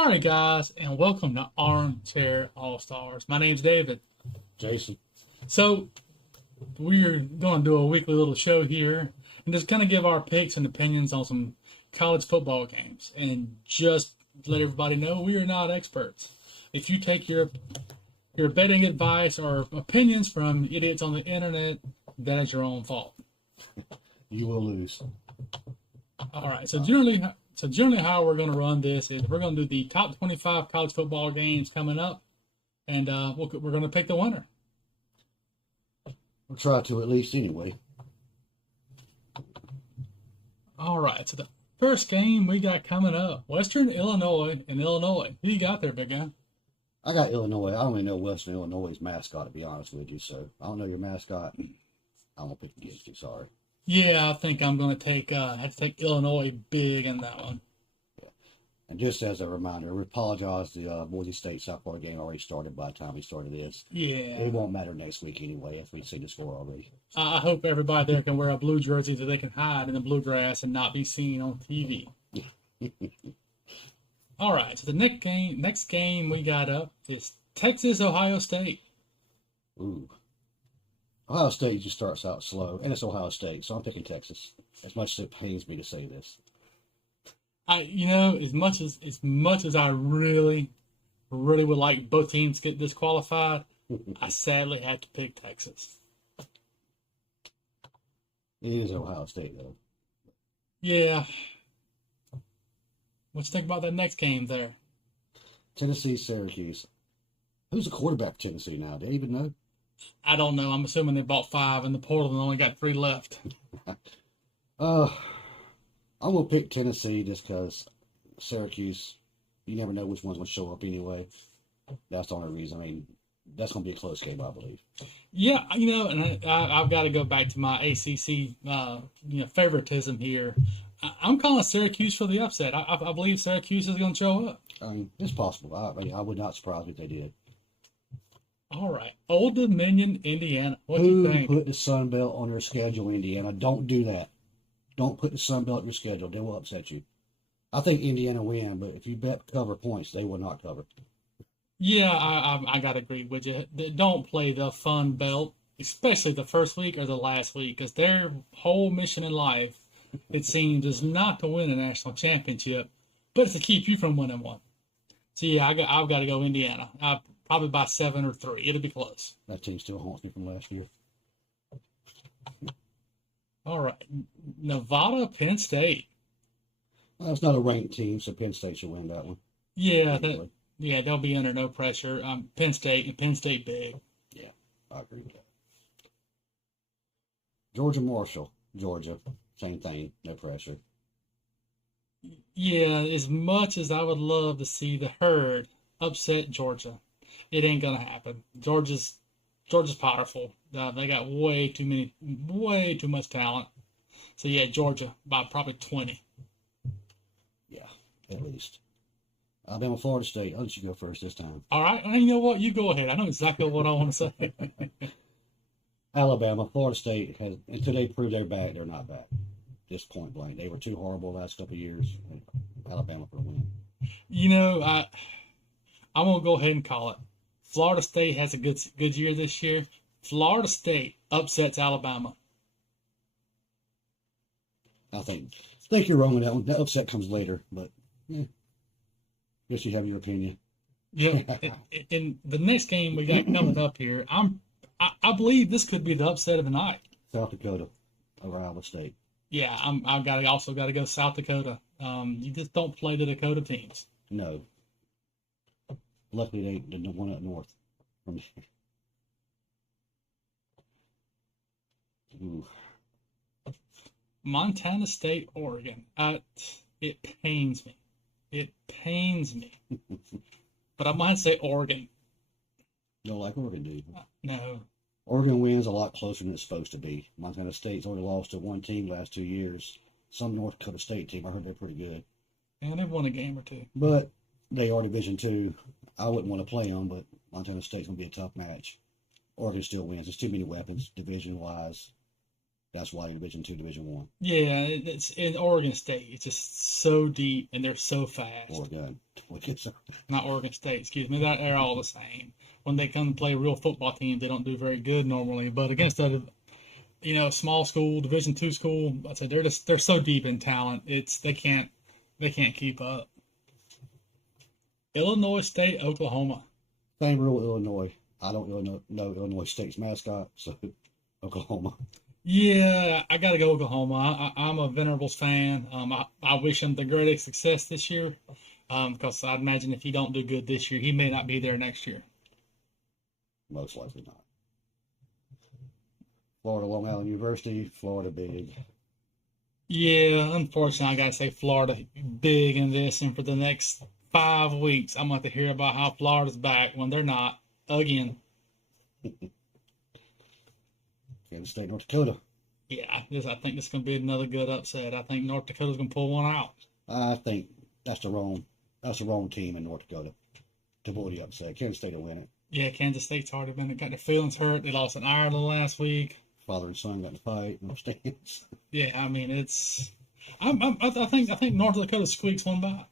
All right, guys, and welcome to Armchair All-Stars. My name's David. Jason. So, we're going to do a weekly little show here and just kind of give our picks and opinions on some college football games. And just let everybody know we are not experts. If you take your betting advice or opinions from idiots on the internet, that is your own fault. You will lose. All right, so generally how we're going to run this is we're going to do the top 25 college football games coming up, and we're going to pick the winner. We'll try to at least anyway. All right, so the first game we got coming up, Western Illinois and Illinois. Who you got there, big guy? I got Illinois. I don't even know Western Illinois' mascot, to be honest with you. So I don't know your mascot. I won't pick against you. Sorry. Yeah, I think I'm going to have to take Illinois big in that one. Yeah. And just as a reminder, we apologize. The Boise State South Florida game already started by the time we started this. Yeah. It won't matter next week anyway, if we see the score already. I hope everybody there can wear a blue jersey so they can hide in the bluegrass and not be seen on TV. All right, so the next game we got up is Texas, Ohio State. Ooh. Ohio State just starts out slow, and it's Ohio State, so I'm picking Texas. As much as it pains me to say this. As much as I really would like both teams to get disqualified, I sadly have to pick Texas. It is Ohio State, though. Yeah. What you think about that next game there? Tennessee, Syracuse. Who's the quarterback for Tennessee now? Do you even know? I don't know. I'm assuming they bought 5 in the portal and only got 3 left. I'm going to pick Tennessee just because Syracuse, you never know which one's going to show up anyway. That's the only reason. I mean, that's going to be a close game, I believe. Yeah, and I've got to go back to my ACC, favoritism here. I'm calling Syracuse for the upset. I believe Syracuse is going to show up. I mean, it's possible. I would not surprise me if they did. All right. Old Dominion, Indiana. What do you think? Who put the Sun Belt on their schedule, Indiana? Don't do that. Don't put the Sun Belt on your schedule. They will upset you. I think Indiana win, but if you bet cover points, they will not cover. Yeah, I got to agree with you. They don't play the Fun Belt, especially the first week or the last week, because their whole mission in life, it seems, is not to win a national championship, but it's to keep you from winning one. So, yeah, I've got to go Indiana. Probably by 7 or 3. It'll be close. That team still haunts me from last year. All right. Nevada, Penn State. Well, it's not a ranked team, so Penn State should win that one. Yeah, they'll be under no pressure. Penn State big. Yeah, I agree with that. Georgia Marshall, Georgia, same thing, no pressure. Yeah, as much as I would love to see the herd upset Georgia, it ain't gonna happen. Georgia's powerful. They got way too much talent. So yeah, Georgia by probably 20. Yeah, at least. Alabama, Florida State. I'll let you go first this time. All right, and you know what? You go ahead. I know exactly what I want to say. Alabama, Florida State has, until they prove they're back, they're not back. Just point blank. They were too horrible the last couple of years. Alabama for the win. I'm gonna go ahead and call it. Florida State has a good year this year. Florida State upsets Alabama. I think you're wrong with that one. That upset comes later, but yeah. Guess you have your opinion. Yeah. In the next game we got coming up here, I believe this could be the upset of the night. South Dakota over Iowa State. Yeah, I've also got to go South Dakota. You just don't play the Dakota teams. No. Luckily, they the one up north from here. Ooh. Montana State, Oregon. It pains me. It pains me. But I might say Oregon. You don't like Oregon, do you? No. Oregon wins a lot closer than it's supposed to be. Montana State's only lost to one team the last 2 years. Some North Dakota State team. I heard they're pretty good. And they've won a game or two. But they are Division II. I wouldn't want to play them, but Montana State's going to be a tough match. Oregon still wins. There's too many weapons, division-wise. That's why Division Two, Division One. Yeah, it's in Oregon State. It's just so deep and they're so fast. Oregon. Not Oregon State, excuse me. They're all the same. When they come to play real football teams, they don't do very good normally. But against a small school, Division two school, I said they're so deep in talent. They can't keep up. Illinois State, Oklahoma. Same rule, Illinois. I don't really know Illinois State's mascot, so Oklahoma. Yeah, I got to go Oklahoma. I'm a Venerables fan. I wish him the greatest success this year. Because I'd imagine if he don't do good this year, he may not be there next year. Most likely not. Florida Long Island University, Florida big. Yeah, unfortunately, I gotta say Florida big in this, and for the next 5 weeks, I'm going to hear about how Florida's back when they're not again. Kansas State, North Dakota. Yeah, I think this is going to be another good upset. I think North Dakota's going to pull one out. I think that's the wrong team in North Dakota to pull the upset. Kansas State will win it. Yeah, Kansas State's already got their feelings hurt. They lost in Ireland last week. Father and son got in a fight in the stands. Yeah, I mean I think North Dakota squeaks one by.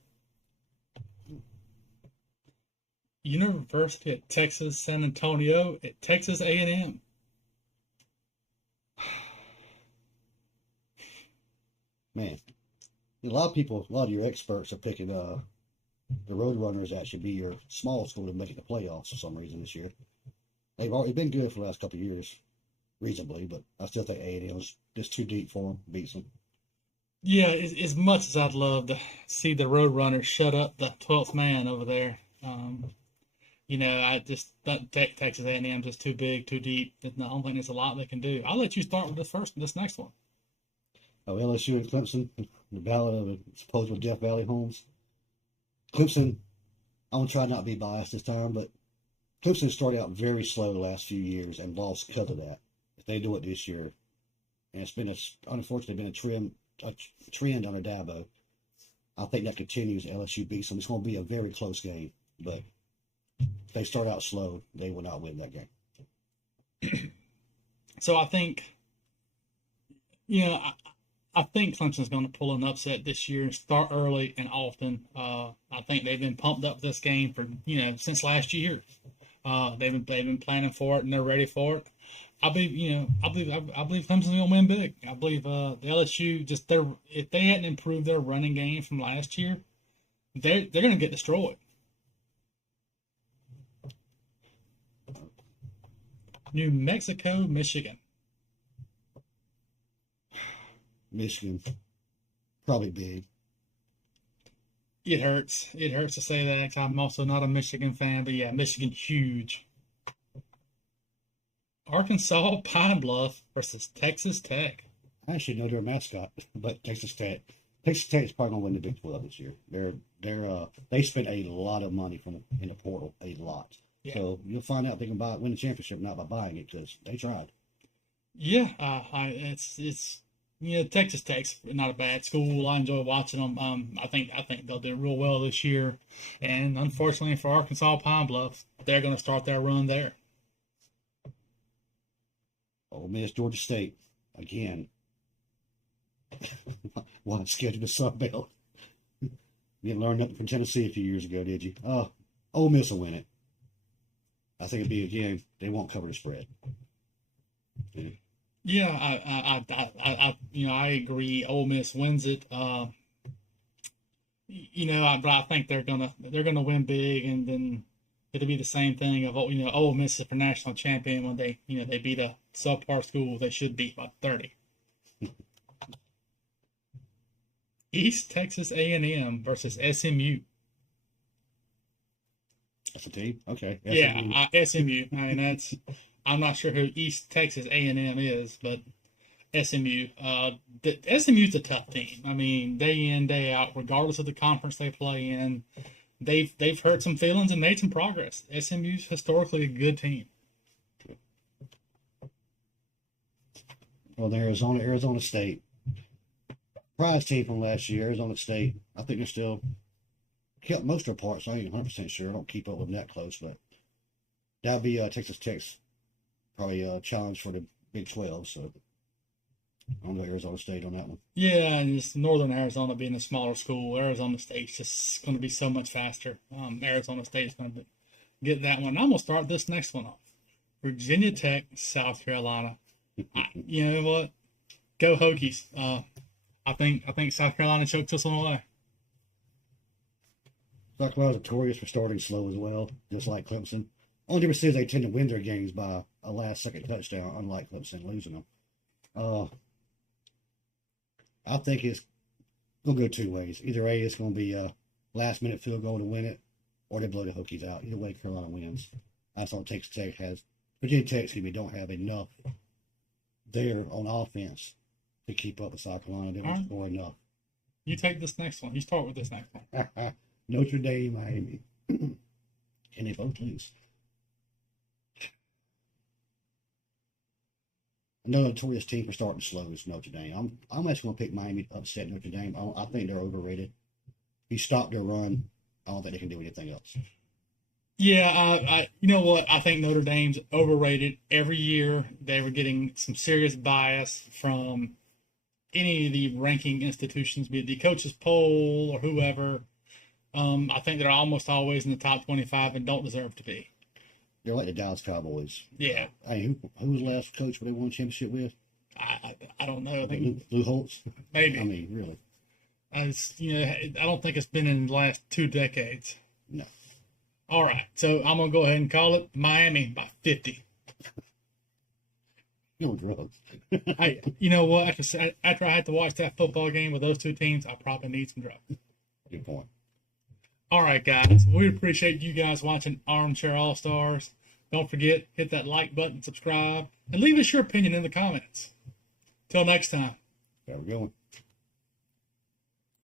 University of Texas San Antonio at Texas A&M. Man, a lot of your experts are picking the Roadrunners that should be your small school to make it the playoffs for some reason this year. They've already been good for the last couple of years, reasonably, but I still think A&M's just too deep for them, beats them. Yeah, as much as I'd love to see the Roadrunners shut up the 12th man over there, I just that Texas A&M just too big, too deep. I don't think there's a lot they can do. I'll let you start with this next one. Oh, LSU and Clemson, the battle of supposed with Death Valley homes. Clemson, I'm gonna try not to be biased this time, but Clemson started out very slow the last few years and lost because of that. If they do it this year, and it's been unfortunately been a trend under Dabo. I think that continues. LSU beats them. It's going to be a very close game, but if they start out slow, they will not win that game. So I think, I think Clemson's going to pull an upset this year and start early and often. I think they've been pumped up this game for since last year. They've been planning for it and they're ready for it. I believe Clemson's going to win big. I believe the LSU if they hadn't improved their running game from last year, they're going to get destroyed. New Mexico, Michigan. Michigan, probably big. It hurts. It hurts to say that 'cause I'm also not a Michigan fan, but yeah, Michigan huge. Arkansas Pine Bluff versus Texas Tech. I actually know their mascot, but Texas Tech is probably gonna win the Big 12 this year. They spent a lot of money in the portal, a lot. Yeah. So you'll find out they can win the championship not by buying it because they tried. Yeah, it's Texas Tech's not a bad school. I enjoy watching them. I think they'll do real well this year, and unfortunately for Arkansas Pine Bluff, they're going to start their run there. Ole Miss, Georgia State, again. Want to schedule the Sun Belt. You didn't learn nothing from Tennessee a few years ago, did you? Ole Miss will win it. I think it'll be again. They won't cover the spread. Yeah, I agree. Ole Miss wins it. But I think they're gonna win big, and then it'll be the same thing of Ole Miss is for national champion when they beat a subpar school they should beat by 30. East Texas A&M versus SMU. That's a team. Okay. Yeah, SMU. I mean I'm not sure who East Texas A&M is, but SMU. SMU's a tough team. I mean, day in, day out, regardless of the conference they play in, they've hurt some feelings and made some progress. SMU's historically a good team. Well, Arizona State. Prize team from last year, Arizona State. I think they're still kept most of their parts. I ain't 100% sure. I don't keep up with them that close, but that'll be Texas Tech's probably a challenge for the Big 12. So I'm going to Arizona State on that one. Yeah, and just Northern Arizona being a smaller school, Arizona State's just going to be so much faster. Arizona State's going to get that one. I'm going to start this next one off. Virginia Tech, South Carolina. You know what? Go Hokies. I think South Carolina chokes this one away. South Carolina's notorious for starting slow as well, just like Clemson. Only difference is they tend to win their games by a last-second touchdown, unlike Clemson losing them. I think it's going to go two ways. Either A, it's going to be a last-minute field goal to win it, or they blow the Hokies out. Either way, Carolina wins. That's all Texas Tech has. Virginia Tech, don't have enough there on offense to keep up with South Carolina. They don't score enough. You take this next one. You start with this next one. Notre Dame, Miami. Can they both lose? Another notorious team for starting slow is Notre Dame. I'm actually going to pick Miami to upset Notre Dame. I think they're overrated. If you stop their run, I don't think they can do anything else. Yeah, you know what? I think Notre Dame's overrated. Every year they were getting some serious bias from any of the ranking institutions, be it the coaches poll or whoever. I think they're almost always in the top 25 and don't deserve to be. They're like the Dallas Cowboys. Yeah. Hey, who was the last coach they won a championship with? I don't know. I think Lou Holtz? maybe. I mean, really. I don't think it's been in the last 2 decades. No. All right, so I'm going to go ahead and call it Miami by 50. No drugs. Hey, you know what? After I had to watch that football game with those two teams, I probably need some drugs. Good point. All right, guys. We appreciate you guys watching Armchair All-Stars. Don't forget, hit that like button, subscribe, and leave us your opinion in the comments. Till next time. There we go.